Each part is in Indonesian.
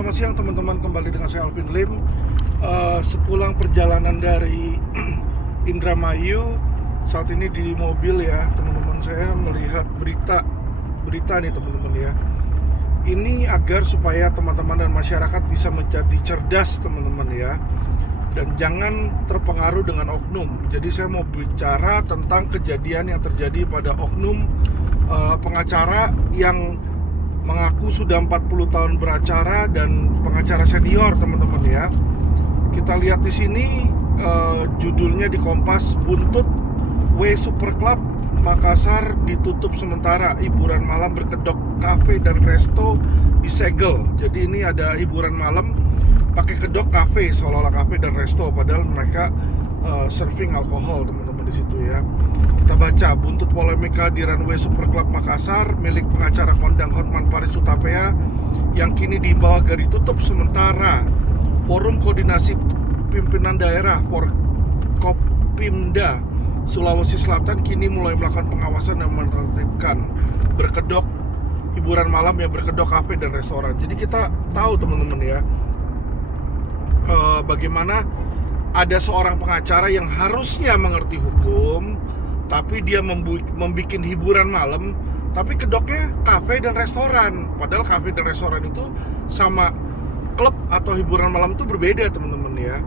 selamat siang teman-teman, kembali dengan saya Alvin Lim. Sepulang perjalanan dari Indramayu, saat ini di mobil ya teman-teman, saya melihat berita nih teman-teman ya. Ini agar supaya teman-teman dan masyarakat bisa menjadi cerdas teman-teman ya, dan jangan terpengaruh dengan oknum. Jadi saya mau bicara tentang kejadian yang terjadi pada oknum pengacara yang mengaku sudah 40 tahun beracara dan pengacara senior teman-teman ya. Kita lihat di sini judulnya di Kompas, buntut W Super Club Makassar ditutup sementara, hiburan malam berkedok kafe dan resto disegel. Jadi ini ada hiburan malam pakai kedok kafe, seolah-olah kafe dan resto, padahal mereka serving alkohol teman-teman di situ ya. Kita baca, buntut polemika di runway Super Club Makassar milik pengacara kondang Hotman Paris Hutapea yang kini diimbau agar ditutup sementara. Forum Koordinasi Pimpinan Daerah Forkopimda Sulawesi Selatan kini mulai melakukan pengawasan dan menertibkan berkedok hiburan malam yang berkedok kafe dan restoran. Jadi kita tahu teman-teman ya, bagaimana ada seorang pengacara yang harusnya mengerti hukum, tapi dia membuat hiburan malam, tapi kedoknya kafe dan restoran. Padahal kafe dan restoran itu sama klub atau hiburan malam itu berbeda teman-teman ya.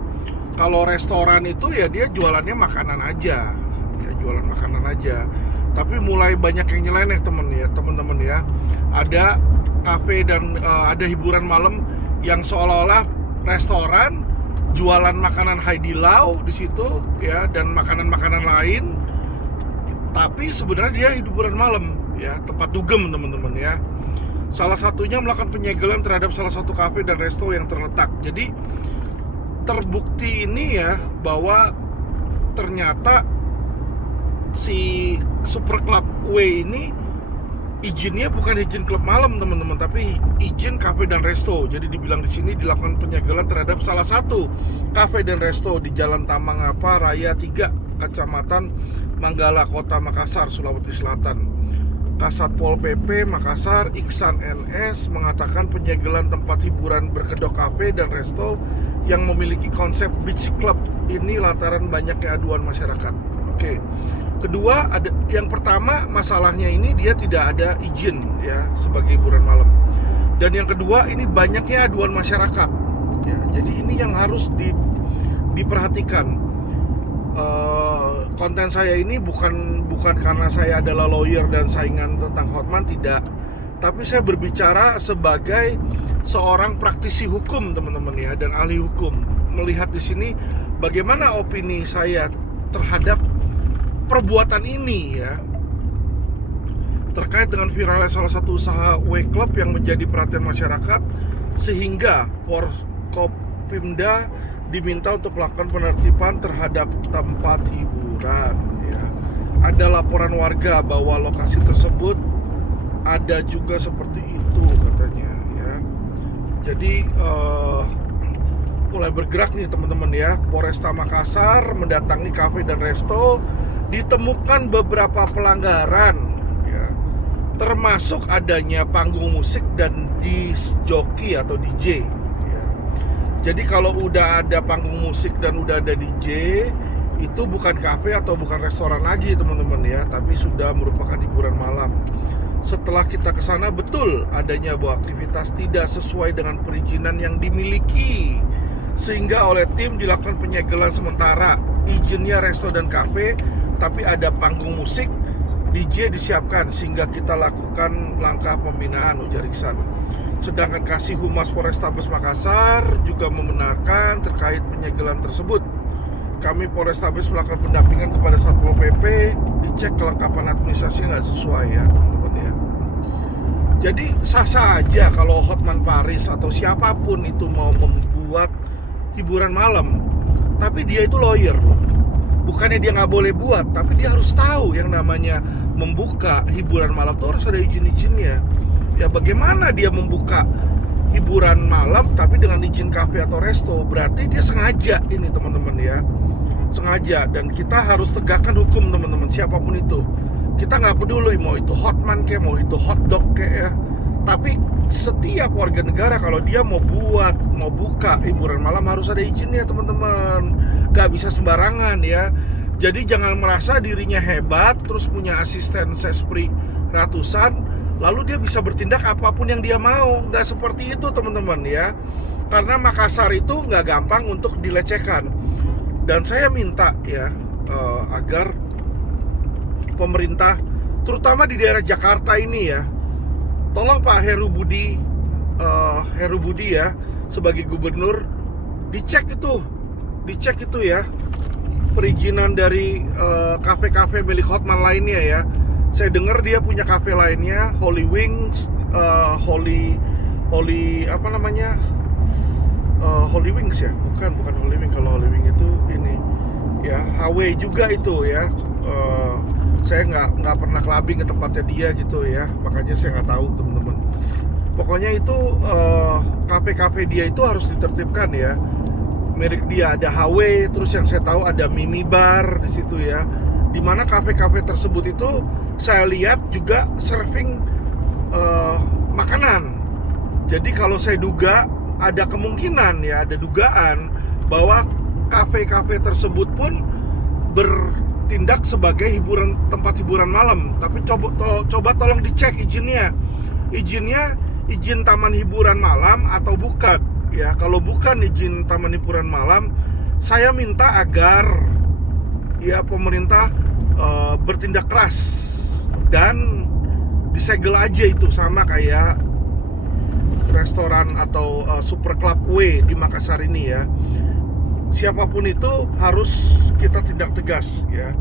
Kalau restoran itu ya dia jualannya makanan aja, ya jualan makanan aja. Tapi mulai banyak yang nyeleneh teman-teman ya. Ada kafe dan ada hiburan malam yang seolah-olah restoran, jualan makanan Haidilau di situ ya, dan makanan-makanan lain. Tapi sebenarnya dia hiburan malam ya, tempat dugem teman-teman ya. Salah satunya melakukan penyegelan terhadap salah satu kafe dan resto yang terletak. Jadi terbukti ini ya, bahwa ternyata si Super Club W ini izinnya bukan izin klub malam teman-teman, tapi izin kafe dan resto. Jadi dibilang di sini dilakukan penyegelan terhadap salah satu kafe dan resto di Jalan Tamangapa Raya 3, Kecamatan Manggala, Kota Makassar, Sulawesi Selatan. Kasat Pol PP Makassar Iksan NS mengatakan penyegelan tempat hiburan berkedok kafe dan resto yang memiliki konsep beach club ini lantaran banyaknya aduan masyarakat. Oke. Kedua, ada yang pertama, masalahnya ini dia tidak ada izin ya sebagai hiburan malam. Dan yang kedua, ini banyaknya aduan masyarakat. Ya, jadi ini yang harus diperhatikan. Konten saya ini bukan karena saya adalah lawyer dan saingan tentang Hotman, tidak. Tapi saya berbicara sebagai seorang praktisi hukum teman-teman ya, dan ahli hukum. Melihat di sini bagaimana opini saya terhadap perbuatan ini ya, terkait dengan viralnya salah satu usaha W Club yang menjadi perhatian masyarakat, sehingga Forkopimda diminta untuk melakukan penertiban terhadap tempat hiburan ya. Ada laporan warga bahwa lokasi tersebut ada juga seperti itu katanya ya. Jadi mulai bergerak nih teman-teman ya. Polresta Makassar mendatangi kafe dan resto, ditemukan beberapa pelanggaran ya, termasuk adanya panggung musik dan disc joki atau DJ ya. Jadi kalau udah ada panggung musik dan udah ada DJ, itu bukan kafe atau bukan restoran lagi teman-teman ya, tapi sudah merupakan hiburan malam. Setelah kita ke sana, betul adanya bahwa aktivitas tidak sesuai dengan perizinan yang dimiliki, sehingga oleh tim dilakukan penyegelan sementara. Izinnya resto dan kafe, tapi ada panggung musik, DJ disiapkan, sehingga kita lakukan langkah pembinaan, ujar Iksan. Sedangkan Kasih Humas Polrestabes Makassar juga membenarkan terkait penyegelan tersebut. Kami Polrestabes melakukan pendampingan kepada Satpol PP, dicek kelengkapan administrasi nggak sesuai ya teman-teman ya. Jadi sah-sah aja kalau Hotman Paris atau siapapun itu mau membuat hiburan malam, tapi dia itu lawyer loh. Bukannya dia nggak boleh buat, tapi dia harus tahu yang namanya membuka hiburan malam itu harus ada izin-izinnya. Ya bagaimana dia membuka hiburan malam tapi dengan izin kafe atau resto? Berarti dia sengaja ini teman-teman ya, sengaja. Dan kita harus tegakkan hukum teman-teman, siapapun itu. Kita nggak peduli mau itu Hotman kayak, mau itu hotdog kayak ya. Tapi setiap warga negara kalau dia mau buka hiburan malam harus ada izinnya teman-teman. Gak bisa sembarangan ya. Jadi jangan merasa dirinya hebat terus punya asisten sespri ratusan, lalu dia bisa bertindak apapun yang dia mau. Nggak seperti itu teman-teman ya. Karena Makassar itu nggak gampang untuk dilecehkan. Dan saya minta ya agar pemerintah, terutama di daerah Jakarta ini ya, tolong Pak Heru Budi ya, sebagai gubernur dicek itu ya perizinan dari kafe-kafe milik Hotman lainnya ya. Saya dengar dia punya kafe lainnya, Holy Wings, Holy apa namanya? Holy Wings ya, bukan Holy Wings. Kalau Holy Wings itu ini ya, HW juga itu ya. Saya nggak pernah clubbing ke tempatnya dia gitu ya, makanya saya nggak tahu teman-teman. Pokoknya itu kafe-kafe dia itu harus ditertibkan ya. Merek dia ada HW, terus yang saya tahu ada mini bar di situ ya. Dimana kafe-kafe tersebut itu saya lihat juga serving makanan. Jadi kalau saya duga ada kemungkinan ya, ada dugaan bahwa kafe-kafe tersebut pun bertindak sebagai tempat hiburan malam. Tapi coba tolong dicek izinnya, izin taman hiburan malam atau bukan ya. Kalau bukan izin taman hiburan malam, saya minta agar ya pemerintah bertindak keras dan disegel aja itu, sama kayak restoran atau Super Club W di Makassar ini ya. Siapapun itu harus kita tindak tegas ya.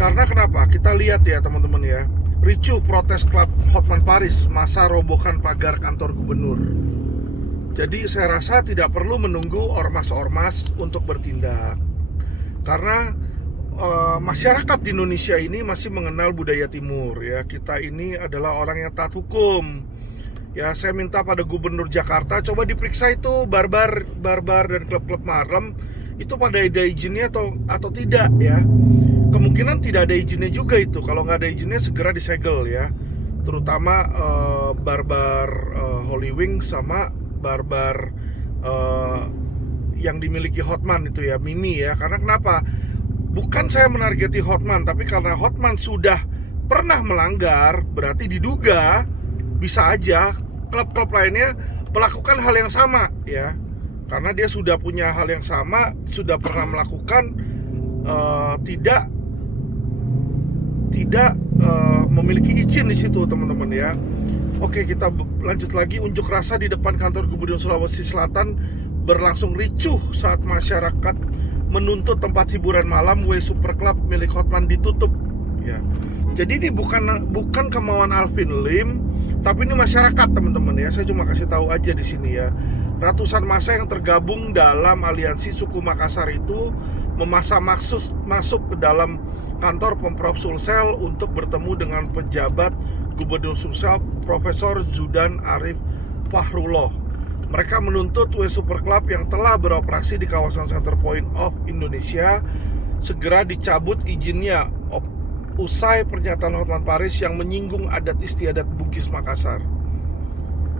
Karena kenapa? Kita lihat ya teman-teman ya, ricuh protes klub Hotman Paris, masa robohkan pagar kantor gubernur. Jadi saya rasa tidak perlu menunggu ormas-ormas untuk bertindak. Karena masyarakat di Indonesia ini masih mengenal budaya timur ya. Kita ini adalah orang yang taat hukum. Ya, saya minta pada Gubernur Jakarta coba diperiksa itu barbar dan klub-klub malam itu pada ada izinnya atau tidak ya. Kemungkinan tidak ada izinnya juga itu. Kalau nggak ada izinnya segera disegel ya. Terutama barbar Holy Wings sama barbar yang dimiliki Hotman itu ya, Mimi ya. Karena kenapa? Bukan saya menargeti Hotman, tapi karena Hotman sudah pernah melanggar, berarti diduga bisa aja klub-klub lainnya melakukan hal yang sama ya. Karena dia sudah punya hal yang sama, sudah pernah melakukan tidak memiliki izin di situ teman-teman ya. Oke, kita lanjut lagi. Unjuk rasa di depan kantor Gubernur Sulawesi Selatan berlangsung ricuh saat masyarakat menuntut tempat hiburan malam W Super Club milik Hotman ditutup ya. Jadi ini bukan kemauan Alvin Lim, tapi ini masyarakat teman-teman ya. Saya cuma kasih tahu aja di sini ya. Ratusan massa yang tergabung dalam aliansi suku Makassar itu memaksa masuk ke dalam kantor Pemprov Sulsel untuk bertemu dengan pejabat Gubernur Sulsel Profesor Zudan Arif Fahrullah. Mereka menuntut W Super Club yang telah beroperasi di kawasan Center Point of Indonesia segera dicabut izinnya usai pernyataan Hotman Paris yang menyinggung adat istiadat Bugis Makassar.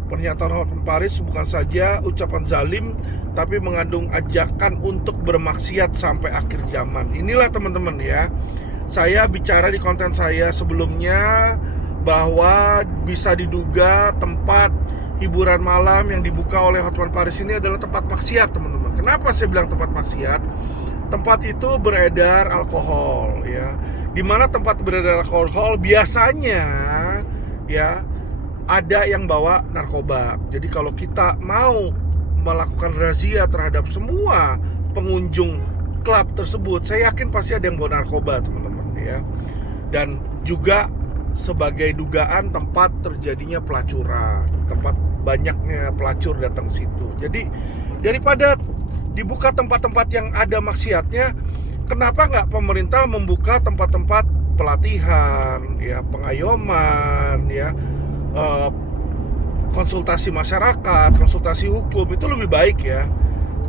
Pernyataan Hotman Paris bukan saja ucapan zalim, tapi mengandung ajakan untuk bermaksiat sampai akhir zaman. Inilah teman-teman ya, saya bicara di konten saya sebelumnya bahwa bisa diduga tempat hiburan malam yang dibuka oleh Hotman Paris ini adalah tempat maksiat teman-teman. Kenapa saya bilang tempat maksiat? Tempat itu beredar alkohol ya. Dimana tempat beredar alkohol biasanya ya ada yang bawa narkoba. Jadi kalau kita mau melakukan razia terhadap semua pengunjung klub tersebut, saya yakin pasti ada yang bawa narkoba teman-teman ya. Dan juga sebagai dugaan tempat terjadinya pelacuran, tempat banyaknya pelacur datang situ. Jadi daripada dibuka tempat-tempat yang ada maksiatnya, kenapa nggak pemerintah membuka tempat-tempat pelatihan, ya pengayoman, ya konsultasi masyarakat, konsultasi hukum, itu lebih baik ya.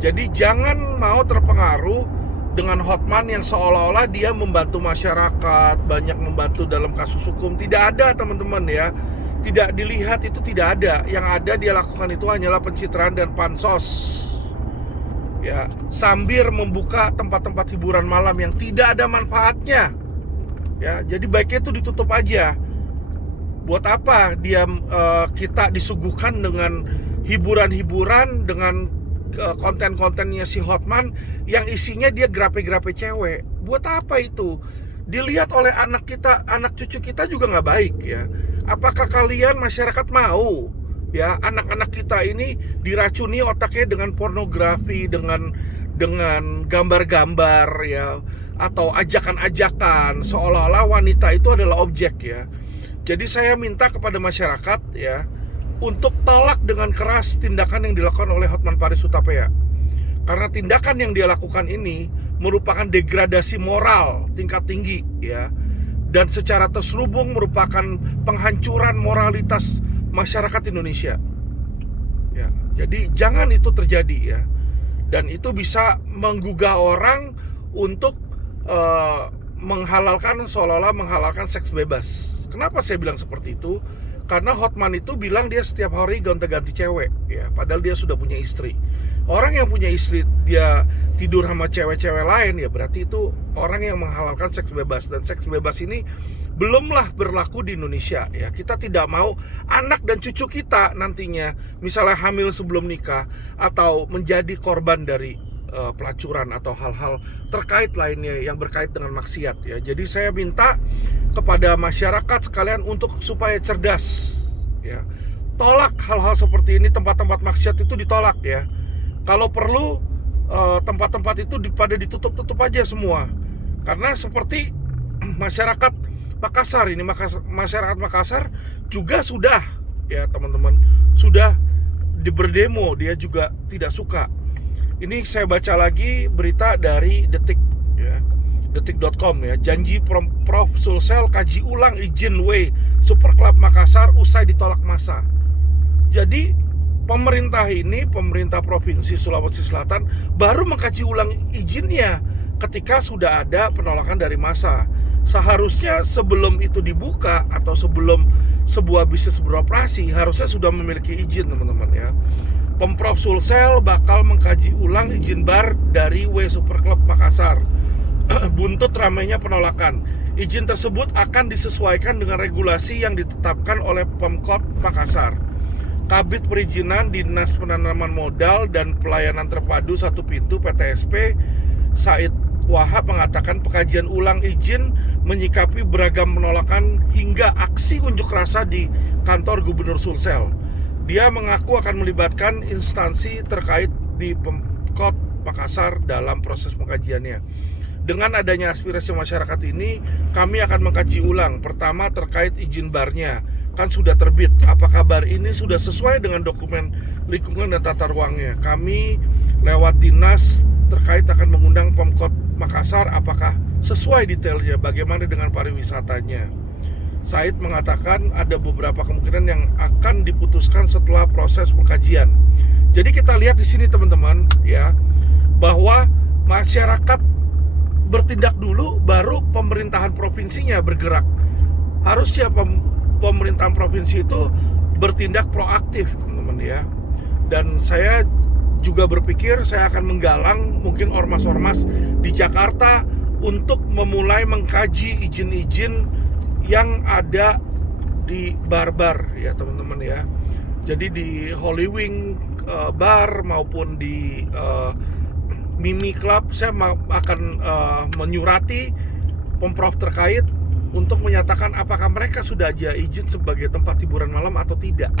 Jadi jangan mau terpengaruh dengan Hotman yang seolah-olah dia membantu masyarakat, banyak membantu dalam kasus hukum. Tidak ada teman-teman ya. tidak dilihat itu tidak ada. Yang ada dia lakukan itu hanyalah pencitraan dan pansos. Ya, sambil membuka tempat-tempat hiburan malam yang tidak ada manfaatnya. Ya, jadi baiknya itu ditutup aja. Buat apa dia kita disuguhkan dengan hiburan-hiburan, dengan konten-kontennya si Hotman yang isinya dia grape-grape cewek. Buat apa itu? Dilihat oleh anak kita, anak cucu kita juga nggak baik ya. Apakah kalian masyarakat mau ya anak-anak kita ini diracuni otaknya dengan pornografi, dengan gambar-gambar ya, atau ajakan-ajakan seolah-olah wanita itu adalah objek ya. Jadi saya minta kepada masyarakat ya untuk tolak dengan keras tindakan yang dilakukan oleh Hotman Paris Hutapea. Karena tindakan yang dia lakukan ini merupakan degradasi moral tingkat tinggi ya, dan secara terselubung merupakan penghancuran moralitas masyarakat Indonesia. Ya, jadi jangan itu terjadi ya. Dan itu bisa menggugah orang untuk menghalalkan, seolah-olah menghalalkan seks bebas. Kenapa saya bilang seperti itu? Karena Hotman itu bilang dia setiap hari gonta-ganti cewek ya, padahal dia sudah punya istri. Orang yang punya istri dia tidur sama cewek-cewek lain ya berarti itu orang yang menghalalkan seks bebas. Dan seks bebas ini belumlah berlaku di Indonesia ya. Kita tidak mau anak dan cucu kita nantinya misalnya hamil sebelum nikah atau menjadi korban dari pelacuran atau hal-hal terkait lainnya yang berkait dengan maksiat ya. Jadi saya minta kepada masyarakat sekalian untuk supaya cerdas ya. Tolak hal-hal seperti ini, tempat-tempat maksiat itu ditolak ya. Kalau perlu tempat-tempat itu pada ditutup-tutup aja semua. Karena seperti masyarakat Makassar ini, masyarakat Makassar juga sudah ya teman-teman, sudah berdemo, dia juga tidak suka. Ini saya baca lagi berita dari Detik ya, detik.com ya. Janji Prof Sulsel kaji ulang izin W Super Club Makassar usai ditolak massa. Jadi pemerintah ini, pemerintah Provinsi Sulawesi Selatan baru mengkaji ulang izinnya ketika sudah ada penolakan dari massa. Seharusnya sebelum itu dibuka atau sebelum sebuah bisnis beroperasi harusnya sudah memiliki izin teman-teman ya. Pemprov Sulsel bakal mengkaji ulang izin bar dari W Super Club Makassar. Buntut ramainya penolakan. Izin tersebut akan disesuaikan dengan regulasi yang ditetapkan oleh Pemkot Makassar. Kabid Perizinan Dinas Penanaman Modal dan Pelayanan Terpadu Satu Pintu PTSP Said Wahab mengatakan pengkajian ulang izin menyikapi beragam penolakan hingga aksi unjuk rasa di kantor Gubernur Sulsel. Dia mengaku akan melibatkan instansi terkait di Pemkot Makassar dalam proses pengkajiannya. Dengan adanya aspirasi masyarakat ini, kami akan mengkaji ulang. Pertama terkait izin barnya, kan sudah terbit. Apakah bar ini sudah sesuai dengan dokumen lingkungan dan tata ruangnya? Kami lewat dinas terkait akan mengundang Pemkot Makassar, apakah sesuai detailnya, bagaimana dengan pariwisatanya. Said mengatakan ada beberapa kemungkinan yang akan diputuskan setelah proses pengkajian. Jadi kita lihat di sini teman-teman ya, bahwa masyarakat bertindak dulu baru pemerintahan provinsinya bergerak. Harusnya pemerintahan provinsi itu bertindak proaktif teman-teman ya. Dan saya juga berpikir saya akan menggalang mungkin ormas-ormas di Jakarta untuk memulai mengkaji izin-izin yang ada di bar-bar ya teman-teman ya. Jadi di Holy Wing bar maupun di Mimi Club saya akan menyurati Pemprov terkait untuk menyatakan apakah mereka sudah ada izin sebagai tempat hiburan malam atau tidak.